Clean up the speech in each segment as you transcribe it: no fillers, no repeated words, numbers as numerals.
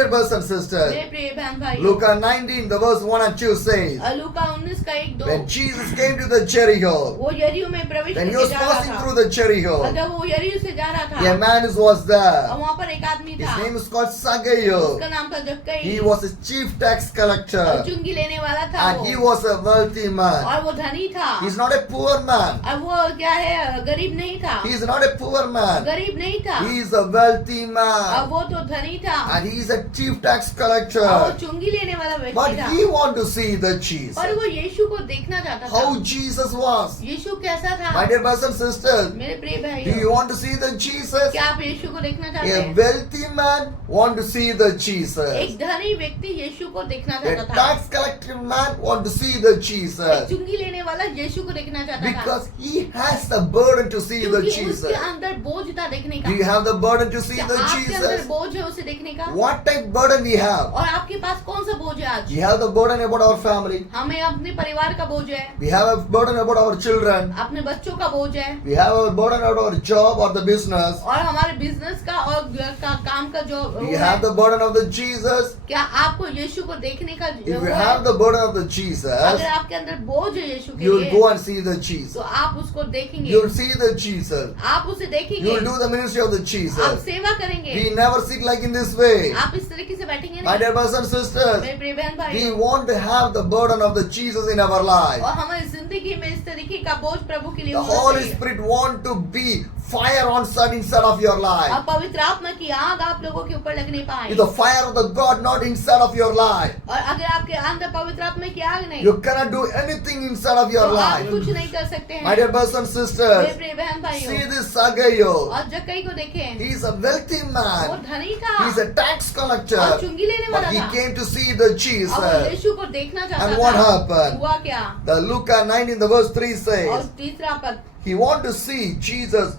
Dear brothers and sisters, मेरे प्रिय बहन भाई, Luke 19, the verse 1 and 2 says, लूका 19 का 1-2, when Jesus came to the Jericho, वो यरीहो में प्रवेश when he करके was जा रहा passing था। through the Jericho, और जब वो यरीहो से जा रहा था, a man was और there. वहाँ पर एक आदमी His था, name is called Zacchaeus. उसका नाम था जक्कई, He was a chief tax और collector चुंगी लेने वाला था and he वो, was a wealthy man. और वो धनी था, He's not a poor man. और वो क्या है, गरीब नहीं था, He is not a poor man. गरीब नहीं था, He is a wealthy और man. वो तो धनी था, And he is a chief tax और वो collector. चुंगी लेने वाला व्यक्ति But था, he want to see the Jesus. और वो यीशु को देखना चाहता था। How Jesus was. यीशु कैसा था? My dear brothers and sisters, मेरे प्रिय do भाइयों, you want to see the Jesus? क्या आप यीशु को देखना चाहते A हैं? wealthy man want to see the Jesus. एक धनी व्यक्ति यीशु को देखना A चाहता था, tax collector man want to see the एक Jesus. चुंगी लेने वाला यीशु को देखना चाहता था, Because he has the burden to see the क्योंकि Jesus. उसके अंदर बोझ था देखने Do you का। have the burden to see क्या the आपके अंदर Jesus? बोझ है उसे देखने का? What type burden we have? और आपके पास कौन सा बोझ है आज? We have the burden about our family. हमें अपने परिवार का बोझ है, We have a burden about our children. अपने बच्चों का बोझ है, We have a burden about our job or the business. और हमारे बिजनेस का और काम का जो We वो have है। the burden of the Jesus. क्या आपको यीशु को देखने का If वो you है? have the burden of the Jesus, अगर आपके अंदर बोझ है यीशु के you will लिए, go and see the तो Jesus. आप उसको देखेंगे, You will see the Jesus. आप उसे You देखेंगे, will do the ministry of the आप Jesus. सेवा करेंगे, We never sit like in this way. आप इस तरीके से बैठेंगे My नहीं। dear brothers and sisters, मेरे प्रिय बहन we भाई, want to have the burden of the Jesus in our life. और हमारी जिंदगी में इस तरीके का बोझ प्रभु के लिए The होना Holy चाहिए। Spirit want to be fire on set inside of your और life. पवित्र आत्मा की आग आप लोगों के ऊपर लग नहीं पाए, The fire of the God not inside of your life. और अगर आपके अंदर पवित्र आत्मा की आग नहीं, You cannot do anything inside of your तो आप life. कुछ नहीं कर सकते My हैं। dear brothers and मेरे sisters, प्रिय बहन see भाइयों, this Zacchaeus. और जक्कई को देखें, He is a wealthy वो man. धनी था, He is a tax और collector. चुंगी लेने But वाला he था, came to see the और वो Jesus. यीशु को देखना चाहता And what था। happened? हुआ क्या? The Luke 19 the verse 3 और says, तीसरा पद, he want to see Jesus.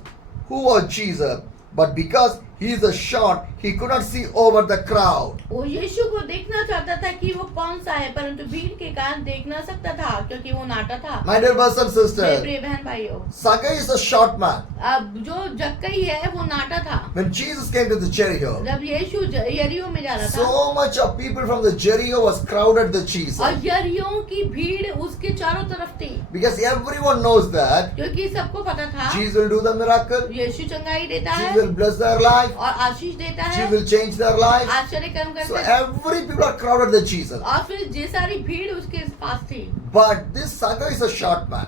Who was Jesus? But because he is a short, he could not see over the crowd. वो यीशु को देखना चाहता था कि वो कौन सा है, परंतु भीड़ के कारण देख ना सकता था क्योंकि वो नाटा था। My dear brothers and मेरे sisters, प्रिय बहन भाइयों, Zacchaeus is a short man. अब जो जक्कई है वो नाटा था। When Jesus came to the Jericho, जब यीशु यरीहो में जा रहा था, so much of people from the Jericho was crowded the Jesus. और यरीहो की भीड़ उसके चारों तरफ थी, Because everyone knows that क्योंकि सबको पता था Jesus will do the miracle. यीशु चंगाई देता Jesus है will bless their life. और आशीष देता है, Jesus will change their life. आश्चर्य कर्म So करता है, every people are crowded the Jesus. और फिर जे सारी भीड़ उसके पास थी। But this Zacchaeus is a short man.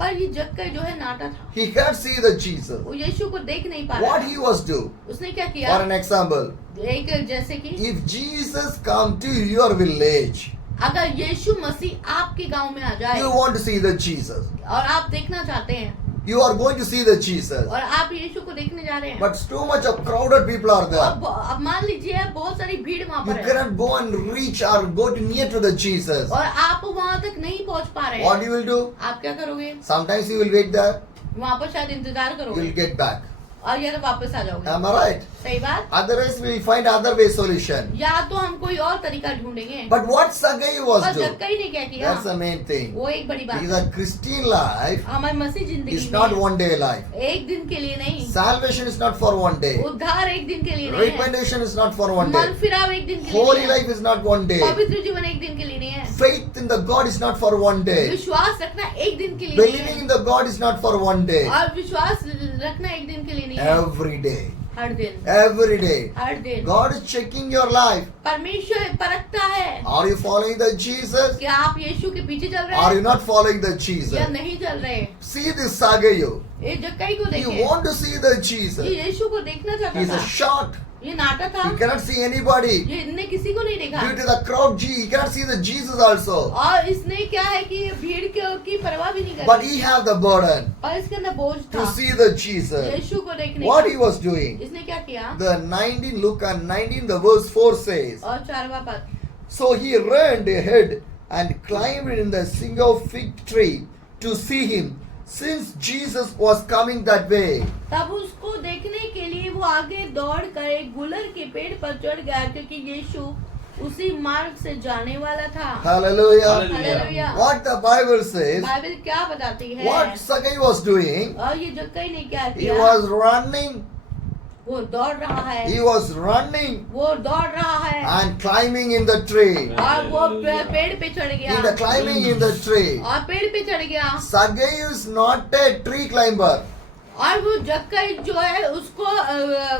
पर ये जक्कई जो है नाटा था, He can't see the Jesus. वो यीशु को देख नहीं पा What रहा he था। was do? उसने क्या For किया? an example, एक जैसे कि if Jesus come to your village, अगर यीशु मसीह आपके गांव में आ जाए you want to see the Jesus. और आप देखना चाहते हैं, You are going to see the Jesus. और आप यीशु को देखने जा रहे हैं, But too much of crowded people are there. अब मान लीजिए बहुत सारी भीड़ वहाँ You पर है cannot go and reach or go to near to the Jesus. और आप वहाँ तक नहीं पहुँच पा रहे What हैं, you will do? आप क्या करोगे? Sometimes you will wait there. वहाँ पर शायद इंतजार You करोगे will get back. और या तो वापस आ जाओगे। Am I right? सही बात। Otherwise, we will find other way solution. या तो हम कोई और तरीका ढूंढेंगे। But what Zacchaeus was और doing? जक्कई ने क्या किया? That's the main thing. वो एक बड़ी बात Because है। a Christian life हमारी मसीह जिंदगी is not में one day life. एक दिन के लिए नहीं, Salvation is not for one day. उद्धार एक दिन के लिए नहीं है, Repentation is not for one मन day. फिराव एक दिन के लिए Holy नहीं है, life is not one day. पवित्र जीवन एक दिन के लिए नहीं है, Faith in the God is not for one day. विश्वास रखना एक दिन के लिए नहीं Believing है, in the God is not for one day. और विश्वास रखना एक दिन के लिए नहीं है, Every day. हर दिन, Every day. हर दिन। God is checking your life. परमेश्वर परखता है, Are you following the Jesus? क्या आप यीशु के पीछे चल रहे Are you हैं not following the या Jesus? नहीं चल रहे? See this Zacchaeus. ये जक्कई को You देखें, want to see the Jesus. ये यीशु को देखना चाहता He's a था, short. ये नाटा था, He cannot see anybody. ये इनने किसी को नहीं देखा, Due to the crowd, he cannot see the Jesus also. और इसने क्या है कि भीड़ की परवाह भी नहीं But करी, he have the burden और इसके अंदर बोझ to था see the Jesus. यीशु को देखने What का। he was doing? इसने क्या किया? The 19 Luke 19 the verse 4 says, और 4वां पद, so he ran ahead and climbed in the single fig tree to see him, since Jesus was coming that way. तब उसको देखने के लिए वो आगे दौड़कर एक गुलर के पेड़ पर चढ़ गया क्योंकि यीशु उसी मार्ग से जाने वाला था। Hallelujah. Hallelujah. What the Bible says, Bible क्या बताती है? what Zacchaeus was doing, और ये जक्कई ने क्या he किया? was running. वो दौड़ रहा है, He was running वो दौड़ रहा है, and climbing in the tree. और वो पेड़ पे चढ़ In गया the climbing in the tree. और पेड़ पे चढ़ गया Zacchaeus is not a tree climber. और वो जक्कई जो है उसको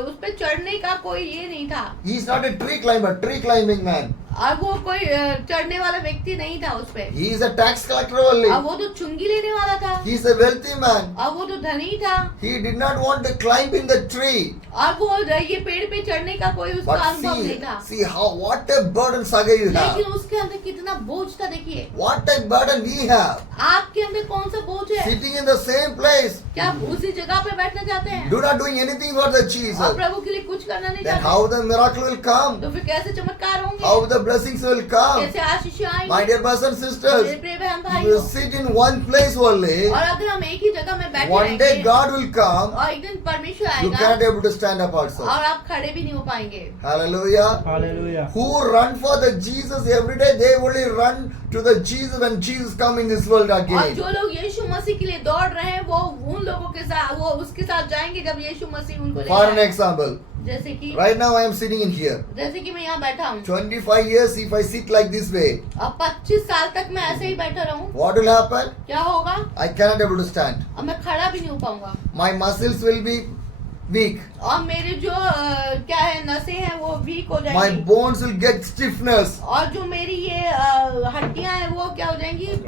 उस पे चढ़ने का कोई ये नहीं था He is not a tree climber, tree climbing man. और वो कोई चढ़ने वाला व्यक्ति नहीं था उस पे He is a tax collector only. और वो तो चुंगी लेने वाला था He is a wealthy man. और वो तो धनी था He did not want to climb in the tree. और वो ये पेड़ पे चढ़ने का कोई उसका But अनुभव नहीं था see how what a burden Zacchaeus have. लेकिन उसके अंदर कितना बोझ था देखिए What a burden we have. आपके अंदर कौन सा बोझ है Sitting in the same place. क्या आप उसी जगह पे बैठना चाहते हैं Do not doing anything for the और Jesus. प्रभु के लिए कुछ करना नहीं Then चाहते how the miracle will come? तो फिर कैसे चमत्कार होंगे How the blessings will come? कैसे आशीष My आएंगे dear brothers and मेरे sisters, प्रिय बहन you भाइयों will sit in one place only. और अगर हम एक ही जगह में बैठे One day रहेंगे God will come. और एक दिन परमेश्वर You आएगा cannot able to stand up also. और आप खड़े भी नहीं हो पाएंगे Hallelujah. Hallelujah. Who run for the Jesus every day, they only run to the Jesus when Jesus come in this world और again. जो लोग यीशु मसीह के लिए दौड़ रहे हैं वो उन लोगों के साथ वो उसके साथ जाएंगे जब यीशु मसीह उनको ले For an जाएगा। example, जैसे कि right now I am sitting in here. जैसे कि मैं यहाँ बैठा हूँ 25 years if I sit like this way, अब 25 साल तक मैं ऐसे ही बैठा रहूँ what will happen? क्या होगा I cannot able to stand. अब मैं खड़ा भी नहीं हो पाऊंगा My muscles will be weak. और मेरे जो क्या है नसें हैं वो वीक हो My जाएंगी bones will get stiffness. और जो मेरी ये हड्डियां हैं वो क्या हो जाएंगी It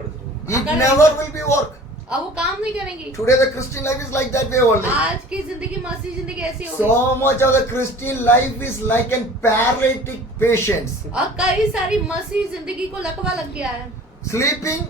अकड़ never जाएंगी। will be work. अब वो काम नहीं करेंगी Today the Christian life is like that way only. आज की जिंदगी मसीह जिंदगी ऐसी हो गई So much of the Christian life is like a paralytic patient. और कई सारी मसीह जिंदगी को लकवा लग गया है Sleeping,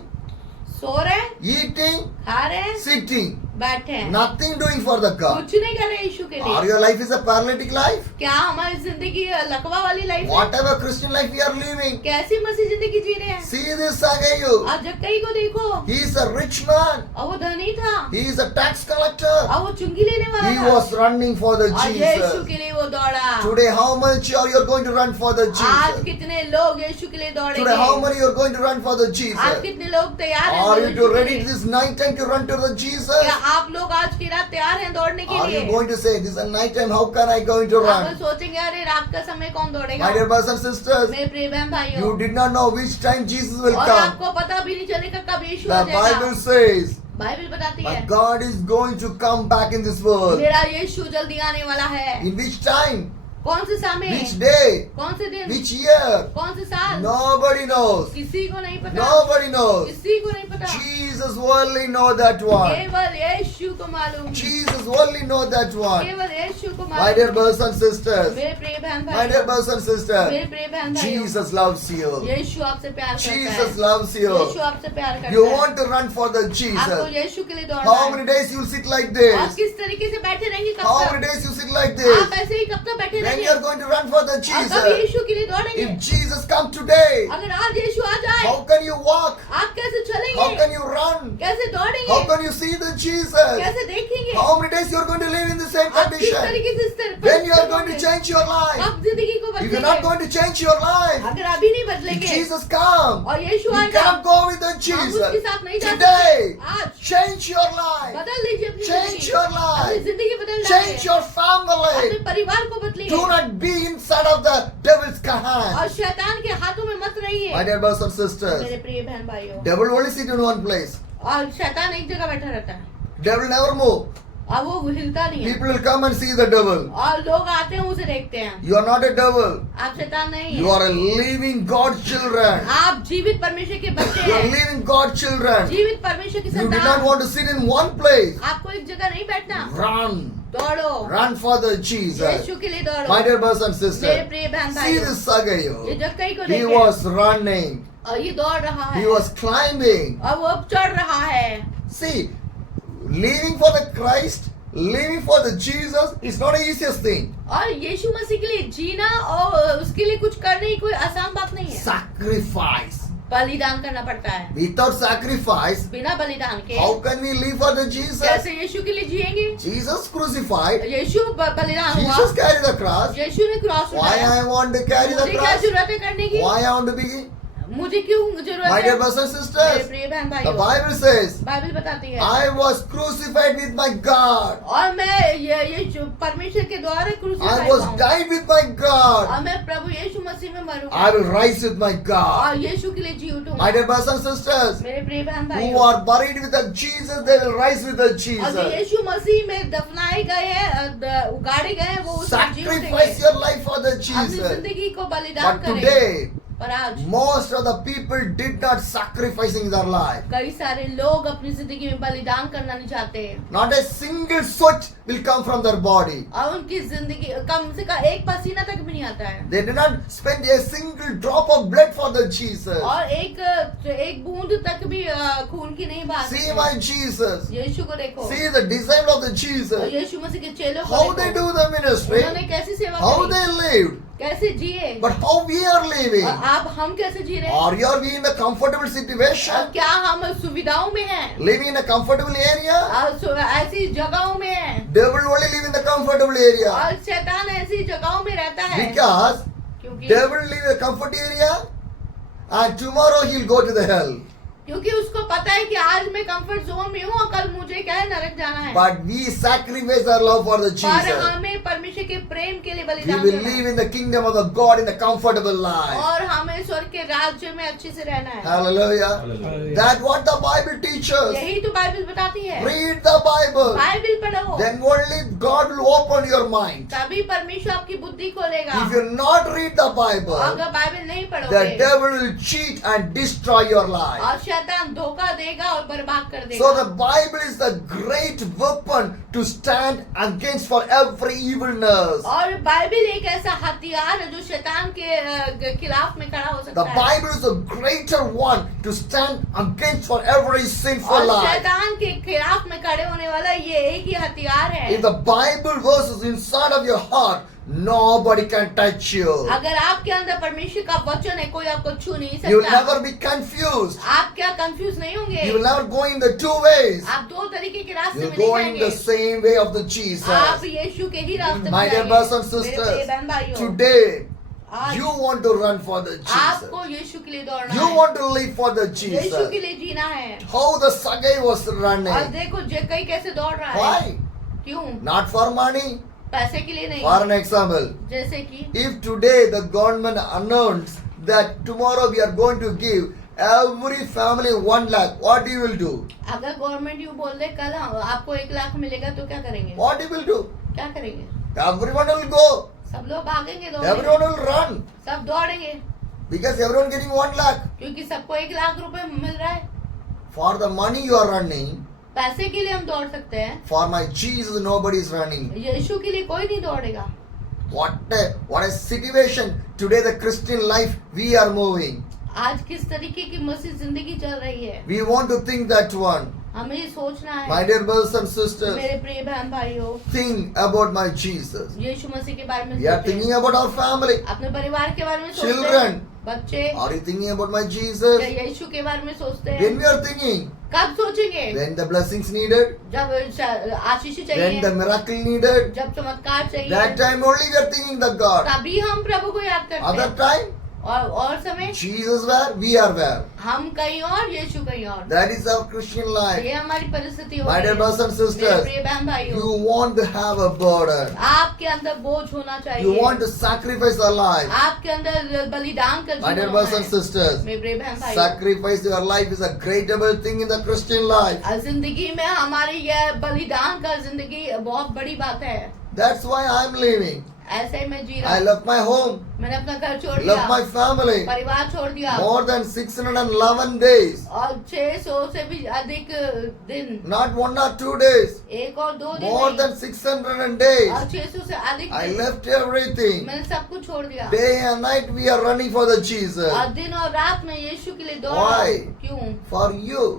सो रहे हैं eating, खा रहे हैं sitting. बैठे हैं Nothing doing for the God. कुछ नहीं कर रहे यीशु के Or लिए your life is a paralytic life. क्या हमारी जिंदगी लकवा वाली लाइफ है Whatever Christian life we are living. कैसी मसीह जिंदगी जी रहे हैं See this Zacchaeus. आज जक्कई को देखो He is a rich man. और वो धनी था He is a tax collector. और वो चुंगी लेने वाला He था was running for the और यीशु Jesus. के लिए वो दौड़ा Today how much are you going to run for the आज Jesus? कितने लोग यीशु के लिए Today how दौड़ेंगे many you are going to run for the आज Jesus? कितने लोग तैयार हैं Are you यीशु to के ready लिए? this night time to run to the Jesus? क्या आप लोग आज की रात तैयार हैं दौड़ने के Are you लिए going to say this is a night time? How can I going to आप run? लोग सोचेंगे अरे रात का समय कौन दौड़ेगा My dear brothers and sisters, मेरे प्रिय बहन भाइयों you did not know which time Jesus will और come. आपको पता भी नहीं चलेगा कब यीशु आ The जाएगा Bible says बाइबल बताती है that God is going to come back in this world. मेरा यीशु जल्दी आने वाला है In which time? कौन से समय Which day? कौन से दिन Which year? कौन से साल Nobody knows. किसी को नहीं पता Nobody knows. किसी को नहीं पता Jesus only know that one. केवल यीशु को मालूम Jesus only know that one. केवल यीशु को My dear मालूम brothers and sisters, मेरे प्रिय बहन my dear भाई brothers and sisters, मेरे प्रिय बहन भाई Jesus loves you. यीशु आपसे प्यार करता Jesus है loves you. यीशु आपसे प्यार करता You है want to run for the आपको Jesus. यीशु के लिए दौड़ना How है many days you'll sit like और this? किस तरीके से बैठे रहेंगे How कब many तक days you sit like this? आप ऐसे ही कब तक बैठे When रहेंगे you are going to run for the और कब Jesus? यीशु के लिए दौड़ेंगे If Jesus come today, अगर आज यीशु आ जाए how can you walk? आप कैसे How चलेंगे can you run? कैसे दौड़ेंगे How can you see the Jesus? कैसे देखेंगे How many days you are going to live in the same आप किस condition? तरीके से इस तरह When you are going to change your life? आप जिंदगी को If you are not बदलेंगे going to change your life, अगर अभी नहीं if बदलेंगे Jesus come, और यीशु you आएगा cannot go with the हम उसके Jesus. साथ नहीं जा Today, सकते आज change your life. बदल लीजिए अपनी Change जिंदगी your अपनी life. जिंदगी बदल Change डालिए your अपने family. परिवार को बदलिए Do not be inside of the devil's hand. और शैतान के हाथों में मत रहिए My dear brothers and sisters, मेरे प्रिय बहन भाइयों devil only sit in one place. और शैतान एक जगह बैठा रहता है Devil never move. और वो हिलता नहीं है People will come and see the devil. और लोग आते हैं उसे देखते हैं You are not a devil. आप शैतान नहीं You है are a living God's children. आप जीवित परमेश्वर के बच्चे You are हैं living God's children. जीवित परमेश्वर की You did not संतान want to sit in one place. आपको एक जगह नहीं बैठना Run. दौड़ो Run for the Jesus. यीशु के लिए दौड़ो My dear brothers and मेरे sisters, प्रिय बहन see भाइयों this ये Zacchaeus. जक्कई को He देखें was running. और ये दौड़ रहा He है was climbing. और वो अब चढ़ रहा है See, living for the Christ, living for the Jesus is not the easiest thing. और यीशु मसीह के लिए जीना और उसके लिए कुछ करने की कोई आसान बात नहीं है Sacrifice. बलिदान करना पड़ता है Without sacrifice, बिना बलिदान के how can we live for the Jesus? कैसे यीशु के लिए जिएंगे Jesus crucified. यीशु बलिदान हुआ Jesus carried the cross. यीशु ने क्रॉस Why उठाया I want to carry the मुझे क्या cross? जरूरत है करने की Why I want to be? मुझे क्यों जरूरत My है? dear brothers and मेरे sisters, प्रिय बहन the भाइयों, Bible says, बाइबल बताती है I was crucified with my God. और मैं ये जो परमेश्वर के द्वारा I क्रूसिफाई was हूँ died with my God. और मैं प्रभु यीशु मसीह में मरूंगा I will rise with my God. और यीशु के लिए जी उठूंगा। My dear brothers and sisters, मेरे प्रिय बहन who भाइयों, are buried with the Jesus, they will rise with the और जो Jesus. यीशु मसीह में दफनाए गए हैं, उगाड़े गए हैं, वो उसमें जी उठेंगे। Sacrifice your life for the अपनी Jesus. जिंदगी को बलिदान But करें। today, पर आज most of the people did not sacrificing their life. कई सारे लोग अपनी जिंदगी में बलिदान करना नहीं चाहते Not a single sweat will come from their body. और उनकी जिंदगी कम से कम एक पसीना तक भी नहीं आता है They did not spend a single drop of blood for the Jesus. और एक बूंद तक भी खून की नहीं बहाते। See my Jesus. यीशु को देखो, See the disciple of the और Jesus. यीशु मसीह के चेलों को How they देखो, do the ministry. उन्होंने कैसी सेवा How करी, they lived. कैसे जिए, But how we are living. और अब हम कैसे जी रहे हैं? Are we in a comfortable और situation? क्या हम सुविधाओं में हैं? Living in a comfortable area? और ऐसी जगहों में हैं Devil only live in the comfortable area. और शैतान ऐसी जगहों में रहता है Because क्योंकि devil live in a comfort area and tomorrow he'll go to the hell. क्योंकि उसको पता है कि आज मैं कंफर्ट जोन में हूँ और कल मुझे क्या है, नरक जाना है। But we sacrifice our love for the पर Jesus. हमें परमेश्वर के प्रेम के लिए We बलिदान will करना live है in the kingdom of the God in a comfortable life. और हमें स्वर्ग के राज्य में अच्छे से रहना है। Hallelujah. Hallelujah. That's what the Bible teaches. यही तो बाइबल बताती है। Read the Bible. बाइबल पढ़ो, Then only God will open your mind. तभी परमेश्वर आपकी बुद्धि खोलेगा। If you not read the Bible, अगर बाइबल नहीं the पढ़ोगे devil will cheat and destroy your life. और शैतान धोखा देगा और बर्बाद कर देगा। So the Bible is the great weapon to stand against for every evilness. और बाइबल एक ऐसा हथियार है जो शैतान के खिलाफ में खड़ा हो The सकता है। Bible is the greater one to stand against for every sinful और life. शैतान के खिलाफ में खड़े होने वाला ये एक ही हथियार है। If the Bible verse is inside of your heart, nobody can touch you. अगर आपके अंदर परमेश्वर का वचन है, कोई आपको छू नहीं You will सकता। never be confused. आप क्या कंफ्यूज नहीं होंगे? You will never go in the two ways. आप दो तरीके के रास्ते You में will go नहीं in जाएंगे। the same way of the Jesus. आप यीशु के ही रास्ते में My dear जाएंगे। brothers and मेरे प्रिय sisters, बहन भाइयों, today आज you want to run for the Jesus. आपको यीशु के लिए दौड़ना You है। want to live for the यीशु के Jesus. लिए जीना है। How the Sagai was और running. देखो कई कैसे दौड़ रहा है। Why? क्यों? Not for money. पैसे के लिए For नहीं। an example, जैसे कि if today the government announced that tomorrow we are going to give every family 1 lakh, what you will do? अगर गवर्नमेंट यू बोल दे कल आपको 1 लाख मिलेगा तो क्या करेंगे? What you will do? क्या करेंगे? Everyone will go. सब लोग भागेंगे, दौड़ेंगे, Everyone will run. सब दौड़ेंगे Because everyone getting 1 lakh. क्योंकि सबको 1 लाख रुपए मिल रहा है। For the money you are running. पैसे के लिए हम दौड़ सकते हैं, For my Jesus, nobody is running. यीशु के लिए कोई नहीं दौड़ेगा। What a situation today the Christian life we are moving. आज किस तरीके की मसीह जिंदगी चल रही है, We want to think that one. हमें ये सोचना है। My dear brothers and sisters, मेरे प्रिय बहन भाइयों, think about my Jesus. यीशु मसीह के बारे में We are सोचें। thinking about our family. अपने परिवार के बारे में सोचते हैं। Children. बच्चे Are you thinking about my क्या Jesus? यीशु के बारे में सोचते हैं? When we are thinking, कब सोचेंगे? when the blessings needed, जब आशीष when चाहिए, the miracle needed, जब चमत्कार that चाहिए, time only we are thinking the God. तभी हम प्रभु को याद करते Other हैं। time, और समय Jesus where, we are where. हम कहीं और, यीशु कहीं और। That is our Christian life. ये हमारी परिस्थिति हो My गई dear है। brothers and मेरे sisters, प्रिय बहन भाइयों, you want to have a burden. आपके अंदर बोझ होना चाहिए। You want to sacrifice a life. आपके अंदर बलिदान कर My dear जीवन brothers and है। sisters, मेरे प्रिय बहन भाइयों, sacrifice your life is a greatable thing in the Christian life. जिंदगी में हमारी यह बलिदान का जिंदगी बहुत बड़ी बात है। That's why I'm living. ऐसे ही मैं जी रहा I हूँ। left my home, मैंने अपना घर छोड़ left दिया, my family. परिवार छोड़ दिया, More than 611 days. और 600 से भी अधिक दिन, Not 1 or 2 days. 1 और 2 दिन More नहीं, than 600 days. और 600 से अधिक I दिन left everything. मैंने सब कुछ छोड़ दिया। Day and night we are running for the Jesus. और दिन और रात में यीशु के लिए दौड़ Why? रहा हूँ। क्यों? For you.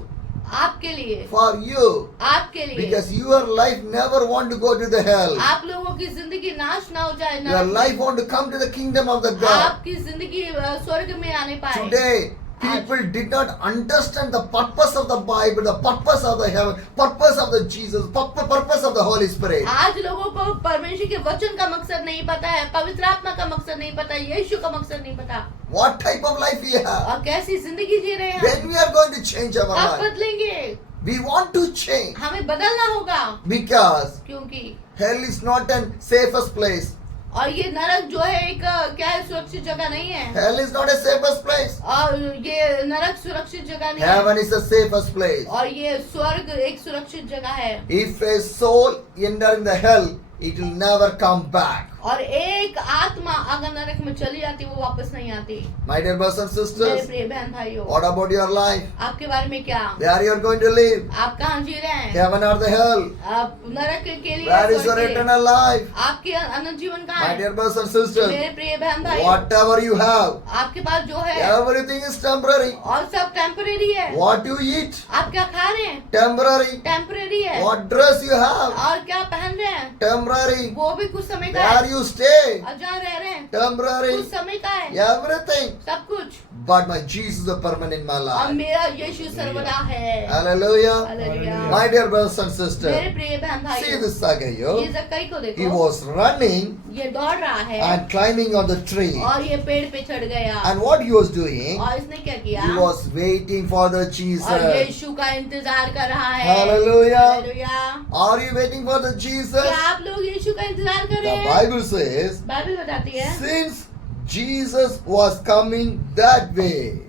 आपके लिए, For you. आपके लिए, Because your life never want to go to the hell. आप लोगों की जिंदगी नाश ना हो जाए, Your नरक life में। want to come to the kingdom of the God. आपकी जिंदगी स्वर्ग में आने पाए। Today, People did not understand the purpose of the Bible, the purpose of the heaven, purpose of the Jesus, purpose of the Holy Spirit. आज लोगों को परमेश्वर के वचन का मकसद नहीं पता है, पवित्र आत्मा का मकसद नहीं पता, यीशु का मकसद नहीं पता, What type of life we have. और कैसी जिंदगी जी रहे हैं। When we are going to change our आप life. बदलेंगे, We want to change. हमें बदलना होगा, Because क्योंकि hell is not a safest place. और ये नरक जो है एक क्या है, सुरक्षित जगह नहीं है, Hell is not a safest place. और ये नरक सुरक्षित जगह नहीं है, Heaven is the safest place. और ये स्वर्ग एक सुरक्षित जगह है। If a soul enter in the hell, it will never come back. और एक आत्मा अगर नरक में चली जाती वो वापस नहीं आती। My dear brothers and मेरे sisters, प्रिय बहन भाइयों, what about your life? आपके बारे में क्या, Where you are going to live? आप कहाँ जी रहे हैं, Heaven or the hell? आप नरक के लिए, Where is your स्वर्ग के लिए, eternal life? आपके अनंत जीवन कहाँ My है। dear brothers and sisters, मेरे प्रिय बहन भाइयों, whatever you have, आपके पास जो है everything is temporary. और सब टेम्परेरी है। What you eat, आप क्या खा रहे हैं, temporary. टेम्परेरी है, What dress you have, और क्या पहन रहे हैं temporary. वो भी कुछ समय का Where है, you stay, और जहाँ रह रहे हैं temporary. कुछ समय का है, Everything. सब कुछ, But my Jesus is permanent in my और life. मेरा यीशु सर्वदा है। Hallelujah. Hallelujah. My dear brothers and मेरे sisters, प्रिय बहन see भाइयों, this Zacchaeus. ये जक्कई को He देखो, was running ये दौड़ रहा है and climbing on the tree. और ये पेड़ पे चढ़ गया, And what he was doing, और इसने क्या किया, he was waiting for the और Jesus. यीशु का इंतजार कर रहा है। Hallelujah. Hallelujah. Are you waiting for the Jesus? क्या आप लोग यीशु का इंतजार कर रहे The हैं? Bible says, बाइबल बताती है, since Jesus was coming that way.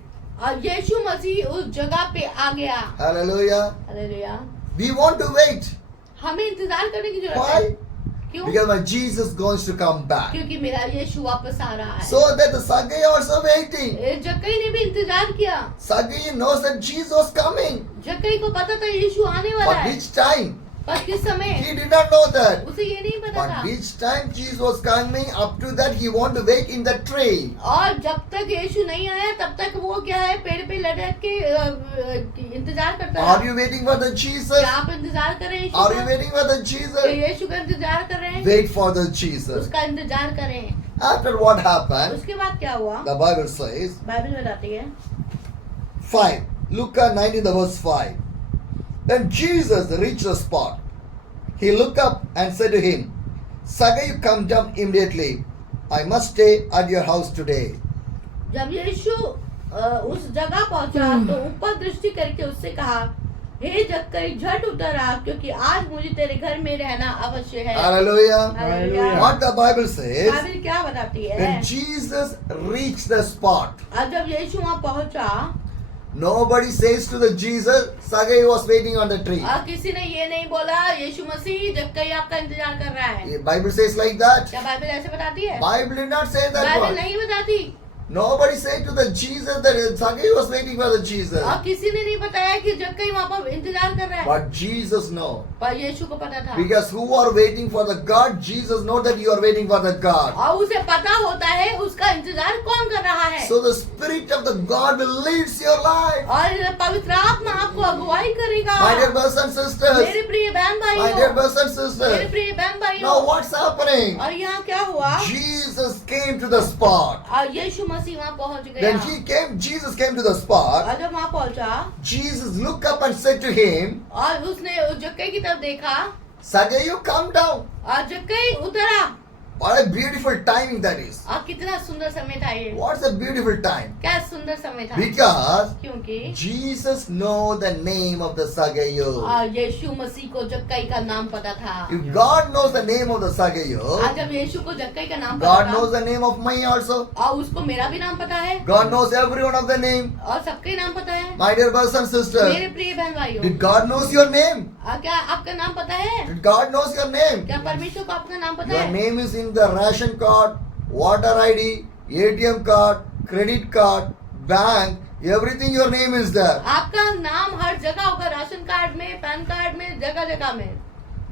और यीशु मसीह उस जगह पे आ गया। Hallelujah. Hallelujah. We want to wait. हमें इंतजार करने की जरूरत है। Why? क्यों? Because my Jesus going to come back. क्योंकि मेरा यीशु वापस आ रहा है। So that the Zacchaeus also waiting. जक्कई ने भी इंतजार किया। Zacchaeus knows that Jesus was coming. जक्कई को पता था यीशु आने वाला But है, which time? पर किस समय He did not know that. उसे ये नहीं पता था। But which time Jesus was coming, up to that he want to wait in the tree. और जब तक यीशु नहीं आया तब तक वो क्या है, पेड़ पे लटक के इंतजार करता Are है। you waiting for the Jesus? क्या आप इंतजार कर रहे हैं यीशु Are you का? waiting for the क्या Jesus? यीशु का इंतजार कर रहे हैं? Wait for the Jesus. उसका इंतजार करें। After what happened, उसके बाद क्या हुआ, the Bible says, बाइबल बताती है, 5. Luke 19 the verse 5. Then Jesus reached the spot. He looked up and said to him, Zacchaeus, come down immediately. I must stay at your house today. जब यीशु उस जगह पहुंचा तो ऊपर दृष्टि करके उससे कहा, हे जक्कई, झट उतर आ, क्योंकि आज मुझे तेरे घर में रहना अवश्य है। Hallelujah. Hallelujah. What the Bible says, Bible क्या बताती है, when Jesus reached the spot, और जब यीशु वहाँ पहुंचा, nobody says to the Jesus, Zacchaeus was waiting on the tree. और किसी ने ये नहीं बोला, यीशु मसीह जक्कई आपका इंतजार कर रहा है। The Bible says like that. क्या बाइबल ऐसे बताती है? Bible did not say that Bible one. नहीं बताती, Nobody said to the Jesus that Zacchaeus was waiting for the Jesus. और किसी ने नहीं बताया कि जक्कई वहाँ पर इंतजार कर रहा है, But Jesus know. पर यीशु को पता था। Because who are waiting for the God, Jesus know that you are waiting for the God. और उसे पता होता है उसका इंतजार कौन कर रहा है, So the Spirit of the God will lead your life. और पवित्र आत्मा आपको अगुवाई करेगा। My dear brothers and sisters. मेरे प्रिय बहन My dear भाइयों, brothers and मेरे sisters. प्रिय बहन Now भाइयों, what's happening? और यहाँ क्या हुआ, Jesus came to the spot. और यीशु मसीह वहाँ पहुँच When गया। Jesus came to the spot, और जब वहाँ पहुँचा Jesus looked up and said to him, और उसने उस जक्कई की तरफ देखा, Zacchaeus, come down. और जक्कई उतरा। What a beautiful timing that is. और कितना सुंदर समय था ये, What's a beautiful time? क्या सुंदर समय था, Because क्योंकि Jesus know the name of the Zacchaeus. यीशु मसीह को जक्कई का नाम पता था। If God knows the name of the आज Zacchaeus, जब यीशु को जक्कई का नाम पता God था, knows the name of me also. और उसको मेरा भी नाम पता है, God knows every one of the name. और सबके नाम पता है। My dear brothers and sisters, मेरे प्रिय बहन भाइयों, did God knows your name? क्या आपका नाम पता है? Did God knows your name? क्या परमेश्वर को आपका नाम पता Your है? name is in the ration card, water ID, ATM card, credit card, bank, everything your name is there. आपका नाम हर जगह होगा, राशन कार्ड में, पैन कार्ड में, जगह जगह में।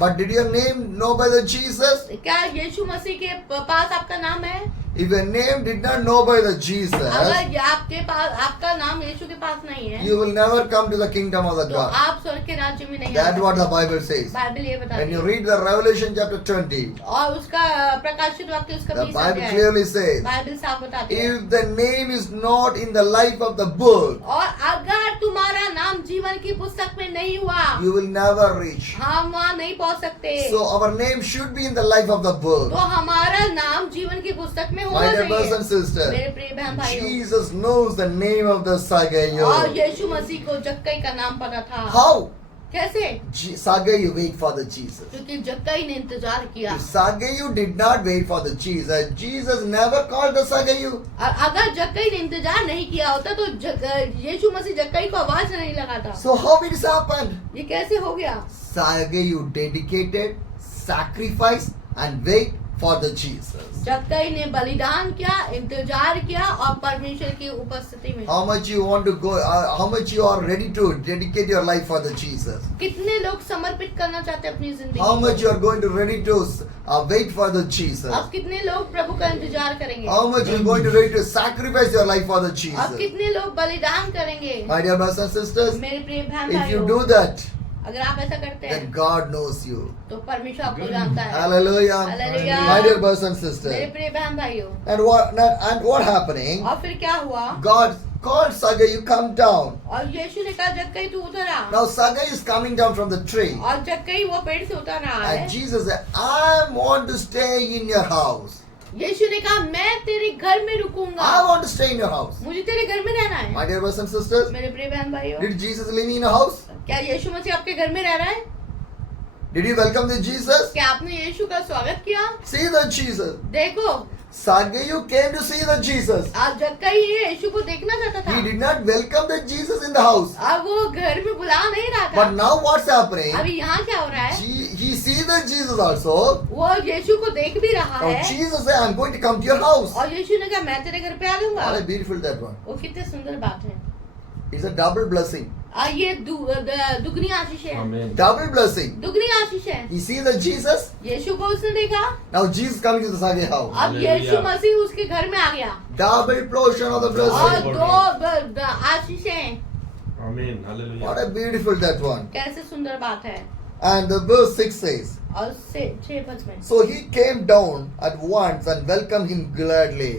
But did your name know by the Jesus? क्या यीशु मसीह के पास आपका नाम है? If your name did not know by the Jesus, अगर ये आपके पास आपका नाम यीशु के पास नहीं है, you will never come to the kingdom of the तो God. आप स्वर्ग के राज्य में नहीं आ That's सकते। what the Bible says. Bible ये When बताती you है। read the Revelation chapter 20, और उसका प्रकाशित वाक्य उसका the 20 Bible अध्याय है। clearly says, बाइबल साफ बताती है। if the name is not in the life of the book, और अगर तुम्हारा नाम जीवन की पुस्तक में नहीं हुआ, you will never reach. हम वहाँ नहीं पहुँच सकते। So our name should be in the life of the book. तो हमारा नाम जीवन की पुस्तक में होना My dear brothers चाहिए। and sisters, मेरे प्रिय बहन भाइयों, Jesus knows the name of the और Sagayo. यीशु मसीह को जक्कई का नाम पता था। How? कैसे? Sagayo wait for the Jesus. क्योंकि जक्कई ने इंतजार किया। If Sagayo did not wait for the Jesus, Jesus never called the Sagayo. और अगर जक्कई ने इंतजार नहीं किया होता तो यीशु मसीह जक्कई को आवाज नहीं लगाता। So how it happened? ये कैसे हो गया? Sagayo dedicated, sacrificed and wait for the Jesus. जक्कई ने बलिदान किया, इंतजार किया और परमेश्वर की उपस्थिति में। How much you want to go, how much you are ready to dedicate your life for the Jesus. कितने लोग समर्पित करना चाहते हैं अपनी जिंदगी How को? much you are going to ready to wait for the Jesus. अब कितने लोग प्रभु का इंतजार करेंगे? How much you are going to ready to sacrifice your life for the अब Jesus. कितने लोग बलिदान करेंगे? My dear brothers and sisters, मेरे प्रिय बहन if you भाइयों, do that, अगर आप ऐसा करते then हैं God knows you. तो परमेश्वर आपको जानता है। Hallelujah. Hallelujah. My dear brothers and मेरे sisters. प्रिय बहन भाइयों, And what happening? और फिर क्या हुआ? God called Sagai, you come down. और यीशु ने कहा जक्कई तू उतर आ। Now Sagai is coming down from the tree. और जक्कई वो पेड़ से उतर रहा है। And Jesus said, I want to stay in your house. यीशु ने कहा मैं तेरे घर में रुकूंगा। I want to stay in your house. मुझे तेरे घर में रहना है। My dear brothers and sisters, मेरे प्रिय बहन भाइयों, did Jesus live in a house? क्या यीशु मसीह आपके घर में रह रहा है? Did you welcome the Jesus? क्या आपने यीशु का स्वागत किया? See the Jesus. देखो, Sagai came to see the Jesus. आज जक्कई यीशु को देखना चाहता था। He did not welcome the Jesus in the house. अब वो घर में बुला नहीं रहा था। But now what's happening? अभी यहाँ क्या हो रहा है? He sees the Jesus also. वो यीशु को देख भी रहा Now है Jesus said, I'm going to come to your house. और यीशु ने कहा मैं तेरे घर पे आ जाऊंगा। What a beautiful that one. वो कितनी सुंदर बात है। It's a double blessing. ये दुगनी आशीष है। Amen. Double blessing. दुगनी आशीष है। He sees the Jesus. यीशु को उसने देखा, Now Jesus coming to the Sagai house. अब Hallelujah. यीशु मसीह उसके घर में आ गया Double portion of the और blessing. दो आशीषें। Amen. Hallelujah. What a beautiful that one. कैसे सुंदर बात है। And the verse 6 says, और 6 पद में, so he came down at once and welcomed him gladly.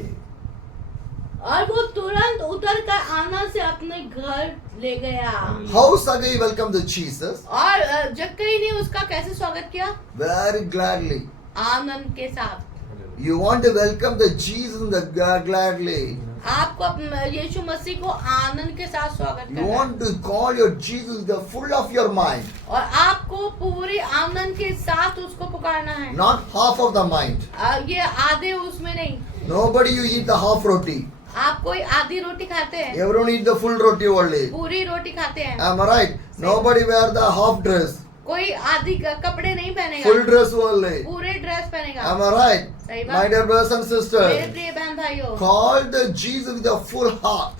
और वो तुरंत उतर कर आना से अपने घर ले गया। How Sagai welcomed the Jesus? और जक्कई ने उसका कैसे स्वागत किया? Very gladly. आनंद के साथ। Hallelujah. You want to welcome the Jesus in the gladly. आपको यीशु मसीह को आनंद के साथ स्वागत You करना है। want to call your Jesus the full of your mind, और आपको पूरे आनंद के साथ उसको पुकारना है। not half of the mind. ये आधे उसमें नहीं। Nobody you eat the half roti. आप कोई आधी रोटी खाते हैं, Everyone eat the full roti only. पूरी रोटी खाते हैं। Am I right? Nobody wear the half dress. कोई आधी कपड़े नहीं पहनेगा, Full dress only. पूरे ड्रेस पहनेगा। Am I right? सही My बात। dear brothers and मेरे sisters, प्रिय बहन भाइयों, call the Jesus with a full heart.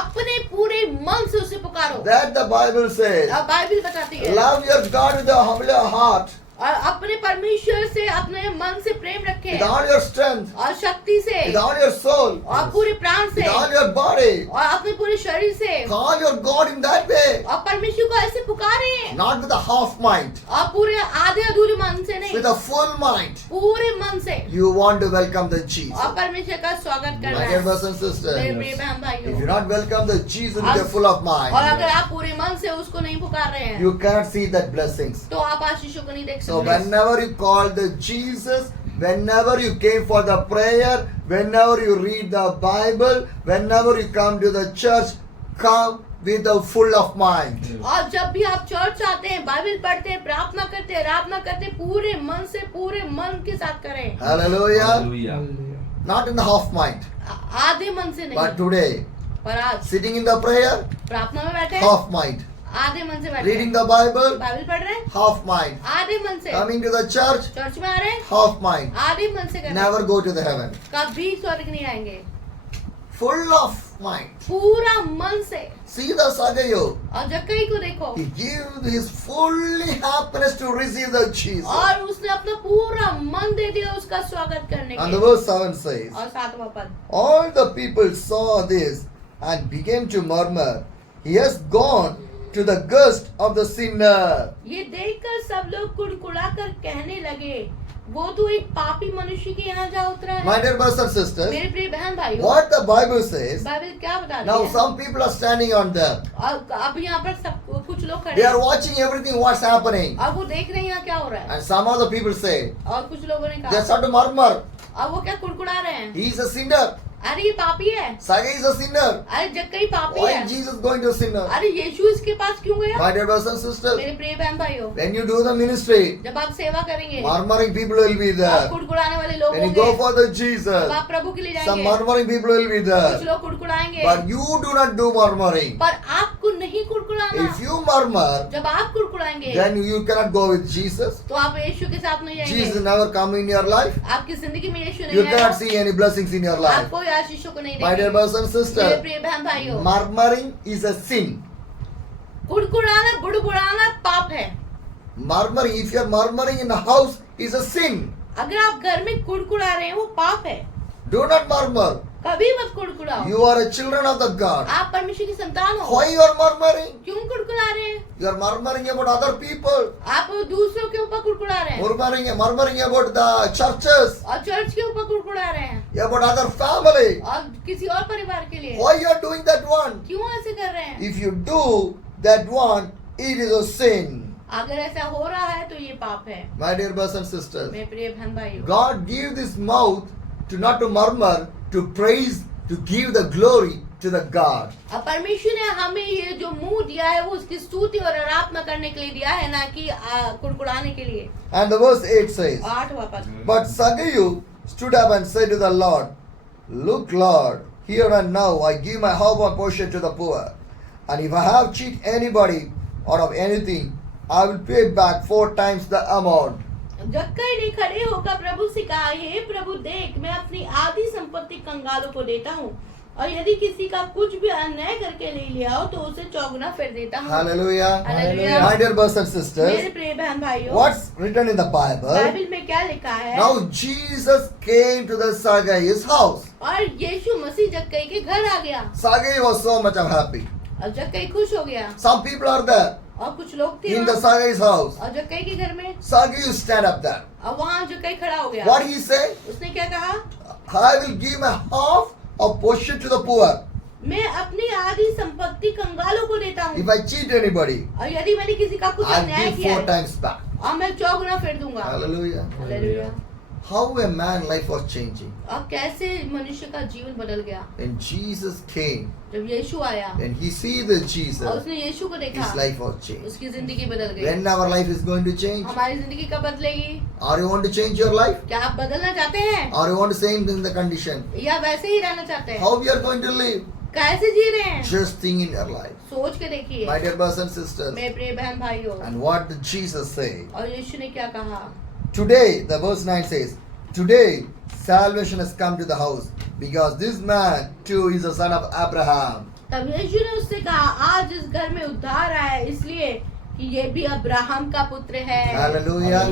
अपने पूरे मन से उसे पुकारो। That the Bible says. अब बाइबल बताती है, Love your God with a humble heart, और अपने परमेश्वर से अपने मन से प्रेम रखे, with all your strength, और शक्ति से, with all your soul, और पूरे प्राण से, with all your body. और अपने पूरे शरीर से, Call your God in that way, और परमेश्वर को ऐसे पुकारे, not with a half mind, और पूरे आधे अधूरे मन से नहीं, with a full mind. पूरे मन से, You want to welcome the Jesus. और परमेश्वर का स्वागत करना My है। dear brothers and मेरे sisters, प्रिय बहन if भाइयों, you not welcome the Jesus with a full of और mind, अगर आप पूरे मन से उसको नहीं पुकार रहे हैं, you cannot see that blessings. तो आप आशीषों को नहीं देख So सकते। whenever you call the Jesus, whenever you came for the prayer, whenever you read the Bible, whenever you come to the church, come with a full of mind. और जब भी आप चर्च आते हैं, बाइबल पढ़ते हैं, प्रार्थना करते हैं, आराधना करते हैं, पूरे मन से, पूरे मन के साथ करें, Hallelujah. Hallelujah. Not in the half mind. आधे मन से But नहीं। today, पर आज sitting in the prayer, प्रार्थना में बैठे, half mind. आधे मन से बैठे, Reading the Bible, बाइबल पढ़ रहे हैं, half mind. आधे मन से, Coming to the church, church में आ रहे हैं, half mind. आधे मन से कर रहे हैं, Never go to the heaven. कभी स्वर्ग नहीं आएंगे। Full of mind. पूरा मन से। See the Sagayo. और जक्कई को देखो, He gave his fully happiness to receive the Jesus. और उसने अपना पूरा मन दे दिया उसका स्वागत करने And the के। verse 7 says, और 7वां पद, all the people saw this and began to murmur, he has gone to the gust of the sinner. ये देखकर सब लोग कुड़कुड़ा कर कहने लगे, वो तो एक पापी मनुष्य के यहाँ जा उतरा है। My dear brothers and sisters, मेरे प्रिय बहन भाइयों, what the Bible says, Bible क्या बता रही now है? some people are standing on them. और अब यहाँ पर सब कुछ लोग खड़े They हैं, are watching everything what's happening. और वो देख रहे हैं यहाँ क्या हो रहा है। And some other people say, और कुछ लोगों ने they कहा, start to murmur, अब वो क्या कुड़कुड़ा रहे हैं, he is a sinner. अरे ये पापी है, Sagai is a sinner. अरे जक्कई पापी Why है, is Jesus going to a sinner? अरे यीशु इसके पास क्यों गया? My dear brothers and sisters, मेरे प्रिय बहन भाइयों, when you do the ministry, जब आप सेवा करेंगे, murmuring people will be आप there. कुड़कुड़ाने वाले लोग When you होंगे, go for the जब Jesus, आप प्रभु के लिए some जाएंगे, murmuring people will be कुछ there. लोग कुड़कुड़ाएंगे, But you do not do murmuring. पर आपको नहीं कुड़कुड़ाना। If you murmur, जब आप कुड़कुड़ाएंगे, then you cannot go with Jesus. तो आप यीशु के साथ नहीं Jesus जाएंगे, never come in your life. आपकी जिंदगी में यीशु You नहीं cannot आएगा, see any blessings in your आप life. कोई आशीषों को नहीं My dear देंगे। brothers and मेरे sisters, प्रिय बहन भाइयों, murmuring is a sin. कुड़कुड़ाना बुड़बुड़ाना पाप है। Murmuring, if you are murmuring in the house, is a sin. अगर आप घर में कुड़कुड़ा रहे हैं वो पाप है। Do not murmur. कभी मत कुड़कुड़ाओ। You are a children of the God. आप परमेश्वर की संतान हो। Why you are murmuring? क्यों कुड़कुड़ा रहे हैं? You are murmuring about other people. आप दूसरों के ऊपर कुड़कुड़ा रहे हैं Murmuring about the churches, और चर्च के ऊपर कुड़कुड़ा रहे हैं about other family. और किसी और परिवार के लिए। Why you are doing that one? क्यों ऐसे कर रहे हैं? If you do that one, it is a sin. अगर ऐसा हो रहा है तो ये पाप है। My dear brothers and sisters, मेरे प्रिय बहन भाइयों, God gave this mouth to not to murmur, to praise, to give the glory to the God. अब परमेश्वर ने हमें ये जो मुंह दिया है वो उसकी स्तुति और आराधना करने के लिए दिया है, ना कि कुड़कुड़ाने के लिए। And the verse 8 says, 8वां पद, but Sagayu stood up and said to the Lord, look, Lord, here and now I give my half my portion to the poor. And if I have cheated anybody out of anything, I will pay back 4 times the amount. जक्कई ने खड़े होकर प्रभु से कहा, हे प्रभु देख, मैं अपनी आधी संपत्ति कंगालों को देता हूँ, और यदि किसी का कुछ भी अन्याय करके ले लिया हो तो उसे चौगुना फिर देता हूँ। Hallelujah. Hallelujah. My dear brothers and मेरे sisters, प्रिय बहन भाइयों, what's written in the Bible? Bible में क्या लिखा है? Now Jesus came to the Sagai's house. और यीशु मसीह जक्कई के घर आ गया Sagai was so much happy. और जक्कई खुश हो गया, Some people are there और कुछ लोग थे in the वहाँ, Sagai's house. और जक्कई के घर में, Sagai stand up there. और वहाँ जक्कई खड़ा हो गया। What he say? उसने क्या कहा? I will give my half of portion to the poor. मैं अपनी आधी संपत्ति कंगालों को देता हूँ, If I cheat anybody, और यदि मैंने किसी का कुछ I'll अन्याय give किया 4 है, times back. और मैं चौगुना फिर दूंगा। Hallelujah. Hallelujah. How a man life was changing. और कैसे मनुष्य का जीवन बदल गया When Jesus came, जब यीशु आया when he see the और Jesus, उसने यीशु को देखा, his life was changed. उसकी जिंदगी बदल गई। When our life is going to change? हमारी जिंदगी कब बदलेगी? Or you want to change your life? क्या आप बदलना चाहते हैं Or you want to same in the condition? या वैसे ही रहना चाहते हैं? How we are going to live? कैसे जी रहे हैं? Just think in your life. सोच के देखिए My dear brothers and sisters. मेरे प्रिय बहन भाइयों। And what did Jesus say? और यीशु ने क्या कहा? Today, the verse 9 says, today salvation has come to the house because this man too is a son of Abraham. तब यीशु ने उससे कहा, आज इस घर में उद्धार आया है, इसलिए कि ये भी अब्राहम का पुत्र है। Hallelujah.